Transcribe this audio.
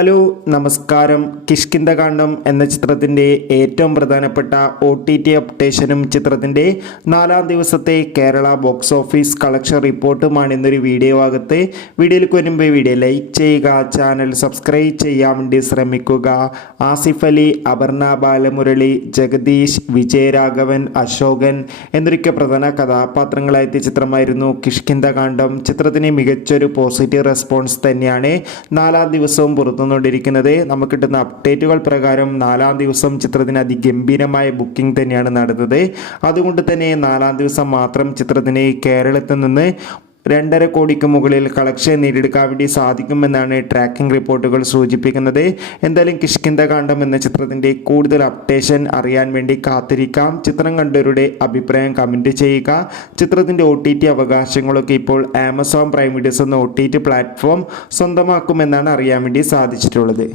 Hello നമസ്കാരം. കിഷ്കിന്ധകാണ്ഡം എന്ന ചിത്രത്തിൻ്റെ ഏറ്റവും പ്രധാനപ്പെട്ട OTT അപ്ഡേഷനും ചിത്രത്തിൻ്റെ 4-ാം ദിവസത്തെ കേരള ബോക്സ് ഓഫീസ് കളക്ഷൻ റിപ്പോർട്ടുമാണ് ഇന്നൊരു വീഡിയോ ഭാഗത്ത്. വീഡിയോയിലേക്ക് വരുമ്പോൾ വീഡിയോ ലൈക്ക് ചെയ്യുക, ചാനൽ സബ്സ്ക്രൈബ് ചെയ്യാൻ വേണ്ടി ശ്രമിക്കുക. ആസിഫ് അലി, അപർണ ബാലമുരളി, ജഗദീഷ്, വിജയരാഘവൻ, അശോകൻ എന്നൊക്കെ പ്രധാന കഥാപാത്രങ്ങളായെത്തിയ ചിത്രമായിരുന്നു കിഷ്കിന്ധകാണ്ഡം. ചിത്രത്തിന് മികച്ചൊരു പോസിറ്റീവ് റെസ്പോൺസ് തന്നെയാണ് 4-ാം ദിവസവും പുറത്തുകൊണ്ടിരിക്കുന്നത്. നമുക്ക് കിട്ടുന്ന അപ്ഡേറ്റുകൾ പ്രകാരം 4-ാം ദിവസം ചിത്രത്തിന് അതിഗംഭീരമായ ബുക്കിംഗ് തന്നെയാണ് നടന്നത്. അതുകൊണ്ട് തന്നെ 4-ാം ദിവസം മാത്രം ചിത്രത്തിന് കേരളത്തിൽ നിന്ന് 2.5 കോടിക്ക് മുകളിൽ കളക്ഷൻ നേടിയെടുക്കാൻ വേണ്ടി സാധിക്കുമെന്നാണ് ട്രാക്കിംഗ് റിപ്പോർട്ടുകൾ സൂചിപ്പിക്കുന്നത്. എന്തായാലും കിഷ്കിന്ധകാണ്ഡം എന്ന ചിത്രത്തിൻ്റെ കൂടുതൽ അപ്ഡേഷൻ അറിയാൻ വേണ്ടി കാത്തിരിക്കാം. ചിത്രം കണ്ടവരുടെ അഭിപ്രായം കമൻറ്റ് ചെയ്യുക. ചിത്രത്തിൻ്റെ OTT അവകാശങ്ങളൊക്കെ ഇപ്പോൾ ആമസോൺ പ്രൈം വീഡിയോസ് എന്ന OTT പ്ലാറ്റ്ഫോം സ്വന്തമാക്കുമെന്നാണ് അറിയാൻ വേണ്ടി സാധിച്ചിട്ടുള്ളത്.